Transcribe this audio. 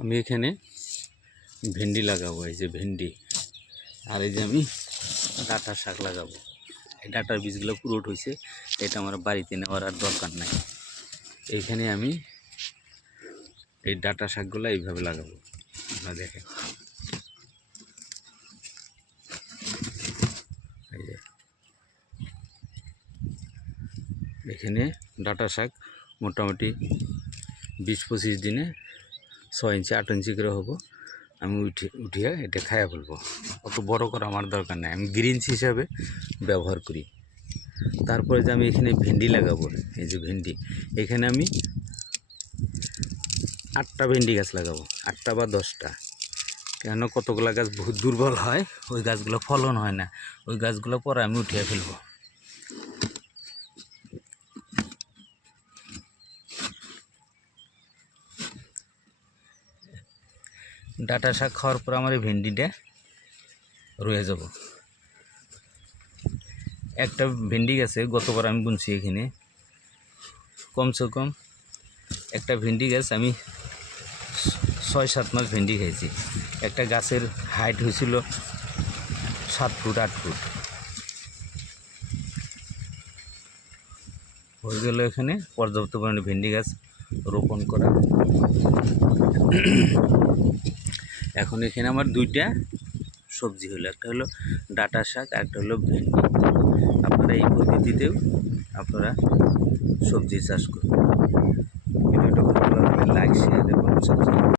আমি এখানে ভেন্ডি লাগাবো, এই যে ভেন্ডি, আর এই যে আমি ডাঁটা শাক লাগাবো। এই ডাঁটার বীজগুলো পুরোট হয়েছে, এটা আমার বাড়িতে নেওয়ার আর দরকার নাই। এইখানে আমি এই ডাঁটা শাকগুলো এইভাবে লাগাবো, আপনারা দেখেন। এই যে এখানে ডাঁটা শাক মোটামুটি 20-25 দিনে 6 ইঞ্চি 8 ইঞ্চি করে হবো। আমি উঠিয়ে এটা খাইয়া ফেলবো, অত বড় করা আমার দরকার নাই, আমি গ্রিনস হিসাবে ব্যবহার করি। তারপরে যে আমি এখানে ভেন্ডি লাগাবো, এই যে ভেন্ডি, এখানে আমি 8টা ভেন্ডি গাছ লাগাবো, 8টা বা 10টা। কেন কতগুলো গাছ বহুত দুর্বল হয়, ওই গাছগুলো ফলন হয় না, ওই গাছগুলো পরে আমি উঠিয়ে ফেলবো। ডাঁটা শাক খাওয়ার পর আমার এই ভেন্ডিটা রয়ে যাব। একটা ভেন্ডি গাছে গতবার আমি বুনছি, এখানে কমসে কম একটা ভেন্ডি গাছ আমি 6-7 মাস ভেন্ডি খাইছি। একটা গাছের হাইট হয়েছিল 7 ফুট 8 ফুট হয়ে গেল। এখানে পর্যাপ্ত পরিমাণে ভেন্ডি গাছ রোপণ করা। এখন এখানে আমার 2টা সবজি হলো, একটা হলো ডাঁটা শাক আর একটা হলো ভেন্ডি। আপনারা এই পদ্ধতিতেও আপনারা সবজি চাষ করুন। ভিডিওটা ভালো লাগলে লাইক শেয়ার এবং সাবস্ক্রাইব।